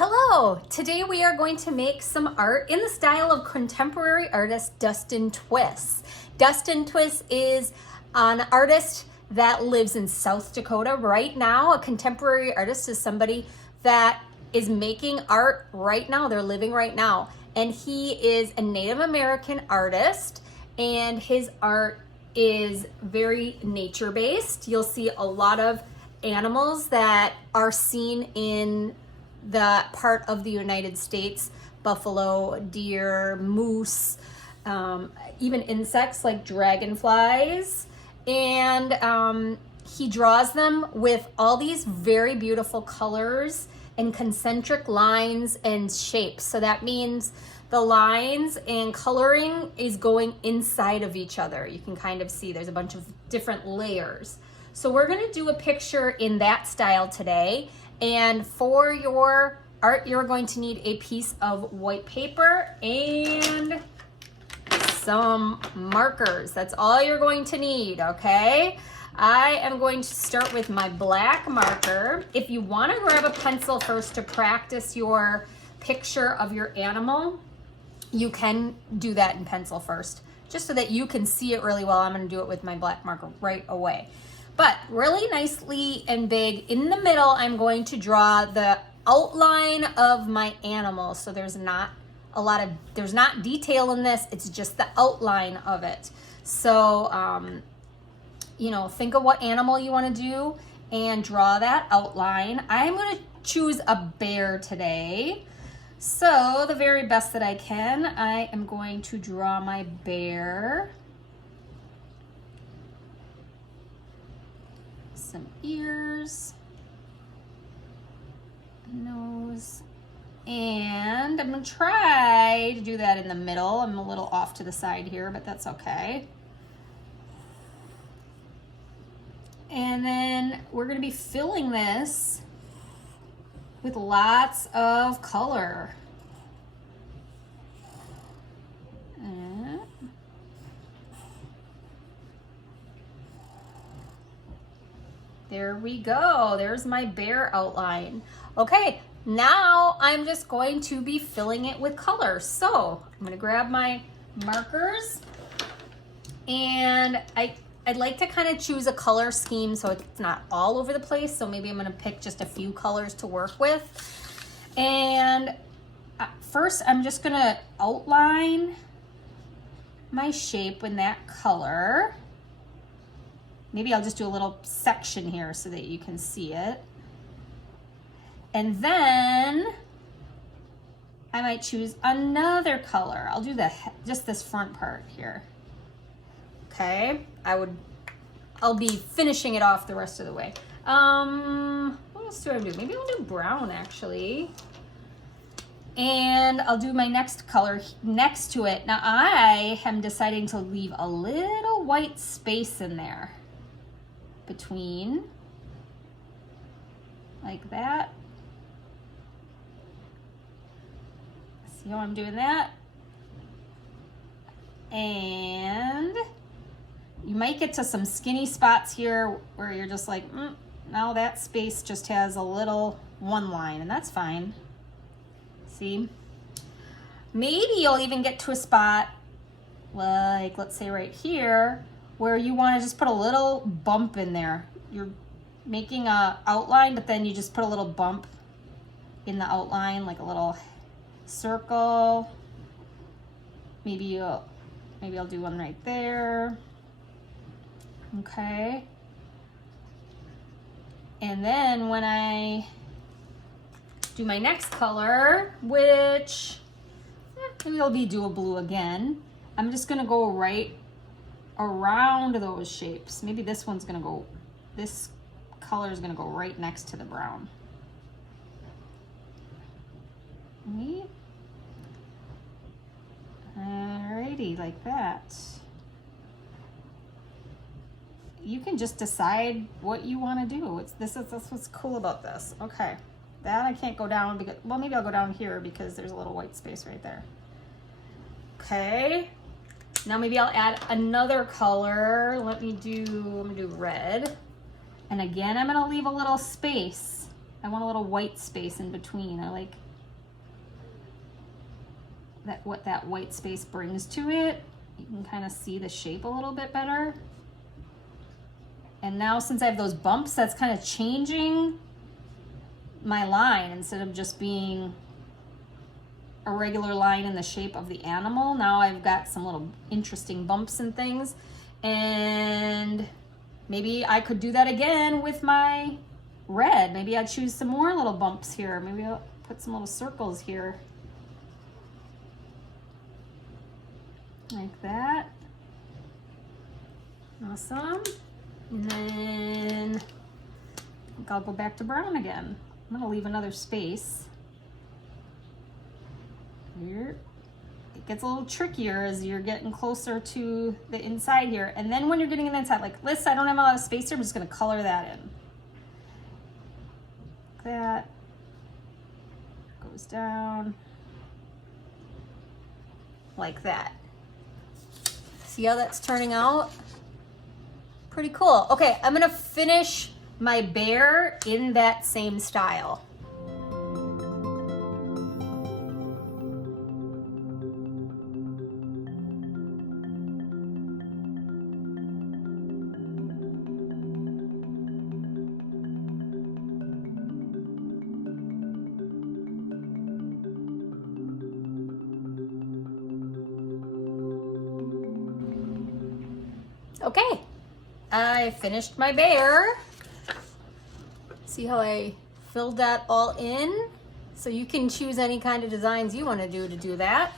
Hello! Today we are going to make some art in the style of contemporary artist Dustin Twiss. Dustin Twiss is an artist that lives in South Dakota right now. A contemporary artist is somebody that is making art right now. They're living right now. And he is a Native American artist, and his art is very nature-based. You'll see a lot of animals that are seen in the part of the United States: buffalo, deer, moose, even insects like dragonflies. And he draws them with all these very beautiful colors and concentric lines and shapes. So that means the lines and coloring is going inside of each other. You can kind of see there's a bunch of different layers. So we're gonna do a picture in that style today. And for your art, you're going to need a piece of white paper and some markers. That's all you're going to need, okay? I am going to start with my black marker. If you want to grab a pencil first to practice your picture of your animal, you can do that in pencil first, just so that you can see it really well. I'm going to do it with my black marker right away. But really nicely and big in the middle, I'm going to draw the outline of my animal. So there's not detail in this, it's just the outline of it. So, think of what animal you want to do and draw that outline. I'm going to choose a bear today. So the very best that I can, I am going to draw my bear. Some ears, nose, and I'm gonna try to do that in the middle. I'm a little off to the side here, but that's okay. And then we're gonna be filling this with lots of color. There we go. There's my bear outline. Okay, now I'm just going to be filling it with color. So I'm gonna grab my markers, and I'd like to kind of choose a color scheme so it's not all over the place. So maybe I'm gonna pick just a few colors to work with. And first I'm just gonna outline my shape in that color. Maybe I'll just do a little section here so that you can see it. And then I might choose another color. I'll do just this front part here. Okay, I'll be finishing it off the rest of the way. What else do I do? Maybe I'll do brown actually. And I'll do my next color next to it. Now I am deciding to leave a little white space in there between, like that. See how I'm doing that? And you might get to some skinny spots here where you're just like, now that space just has a little one line, and that's fine. See? Maybe you'll even get to a spot like, let's say right here, where you want to just put a little bump in there. You're making a outline, but then you just put a little bump in the outline, like a little circle. Maybe I'll do one right there. Okay. And then when I do my next color, which maybe it'll be dual blue again, I'm just gonna go right around those shapes. Maybe this color is gonna go right next to the brown. Alrighty, like that. You can just decide what you want to do. That's what's cool about this. Okay, that I can't go down because, well, maybe I'll go down here because there's a little white space right there. Okay. Now maybe I'll add another color. I'm gonna do red. And again, I'm gonna leave a little space. I want a little white space in between. I like what that white space brings to it. You can kind of see the shape a little bit better. And now since I have those bumps, that's kind of changing my line instead of just being a regular line in the shape of the animal. Now I've got some little interesting bumps and things. And maybe I could do that again with my red. Maybe I'd choose some more little bumps here. Maybe I'll put some little circles here. Like that. Awesome. And then I think I'll go back to brown again. I'm gonna leave another space here. It gets a little trickier as you're getting closer to the inside here. And then when you're getting in the inside, like this, I don't have a lot of space here. I'm just gonna color that in. That goes down like that. See how that's turning out? Pretty cool. Okay, I'm gonna finish my bear in that same style. Okay, I finished my bear. See how I filled that all in? So you can choose any kind of designs you want to do that.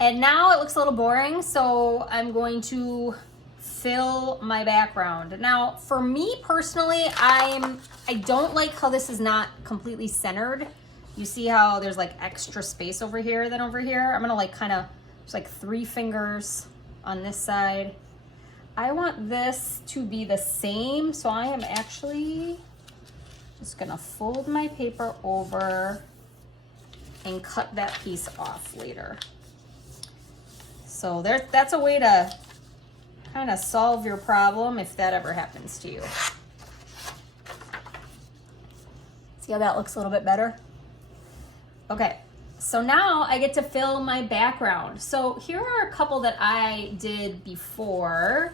And now it looks a little boring, so I'm going to fill my background. Now, for me personally, I don't like how this is not completely centered. You see how there's like extra space over here than over here? I'm gonna like kind of, there's like 3 fingers on this side. I want this to be the same, so I am actually just gonna fold my paper over and cut that piece off later. So that's a way to kind of solve your problem if that ever happens to you. See how that looks a little bit better? Okay, so now I get to fill my background. So here are a couple that I did before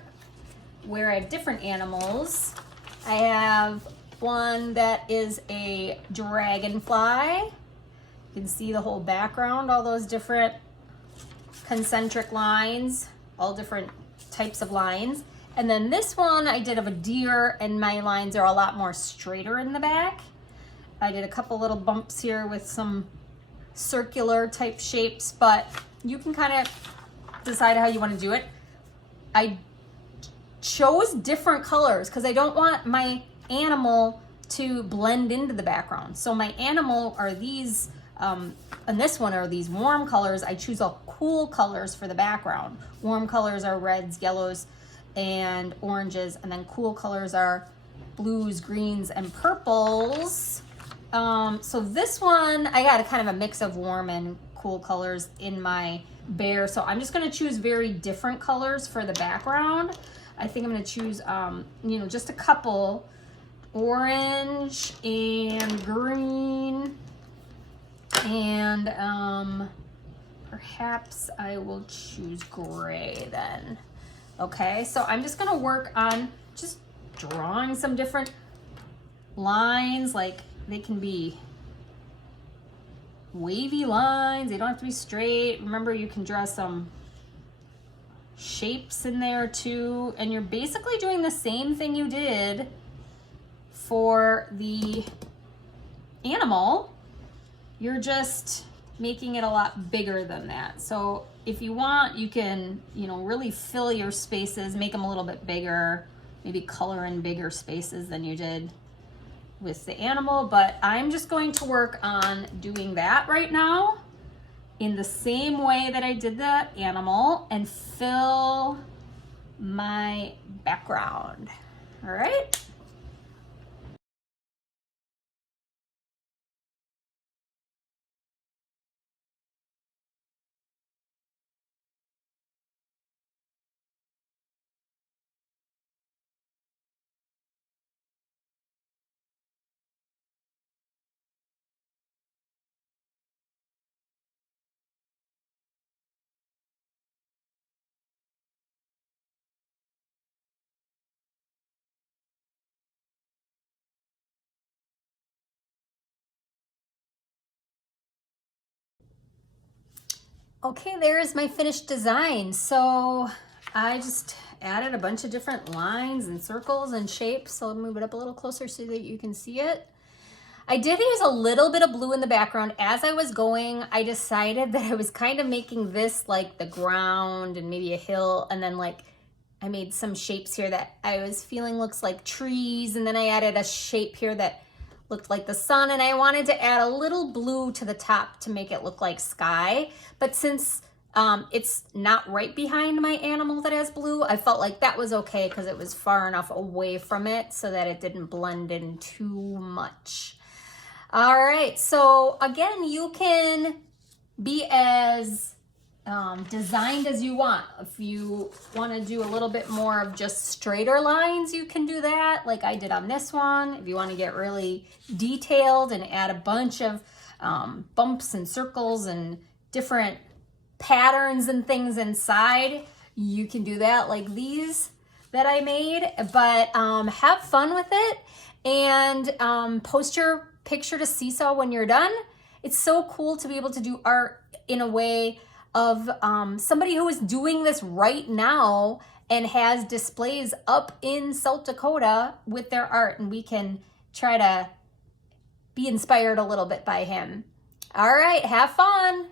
where I have different animals. I have one that is a dragonfly. You can see the whole background, all those different concentric lines, all different types of lines. And then this one I did of a deer, and my lines are a lot more straighter in the back. I did a couple little bumps here with some circular type shapes, but you can kind of decide how you want to do it. I chose different colors because I don't want my animal to blend into the background. So my animal are these, and this one are these warm colors. I choose all cool colors for the background. Warm colors are reds, yellows, and oranges, and then cool colors are blues, greens, and purples. So this one, I got a kind of a mix of warm and cool colors in my bear. So I'm just gonna choose very different colors for the background. I think I'm gonna choose, just a couple, orange and green, and perhaps I will choose gray then. Okay, so I'm just gonna work on just drawing some different lines. Like they can be wavy lines, they don't have to be straight. Remember, you can draw some shapes in there too, and you're basically doing the same thing you did for the animal. You're just making it a lot bigger than that. So if you want, you can, really fill your spaces, make them a little bit bigger, maybe color in bigger spaces than you did with the animal. But I'm just going to work on doing that right now in the same way that I did that animal and fill my background. All right. Okay, there is my finished design. So I just added a bunch of different lines and circles and shapes. So I'll move it up a little closer so that you can see it. I did use a little bit of blue in the background. As I was going, I decided that I was kind of making this like the ground and maybe a hill, and then like I made some shapes here that I was feeling looks like trees, and then I added a shape here that looked like the sun, and I wanted to add a little blue to the top to make it look like sky. But since it's not right behind my animal that has blue, I felt like that was okay because it was far enough away from it so that it didn't blend in too much. All right, so again, you can be as designed as you want. If you want to do a little bit more of just straighter lines, you can do that like I did on this one. If you want to get really detailed and add a bunch of bumps and circles and different patterns and things inside, you can do that like these that I made. But have fun with it, and post your picture to Seesaw when you're done. It's so cool to be able to do art in a way of somebody who is doing this right now and has displays up in South Dakota with their art, and we can try to be inspired a little bit by him. All right, have fun.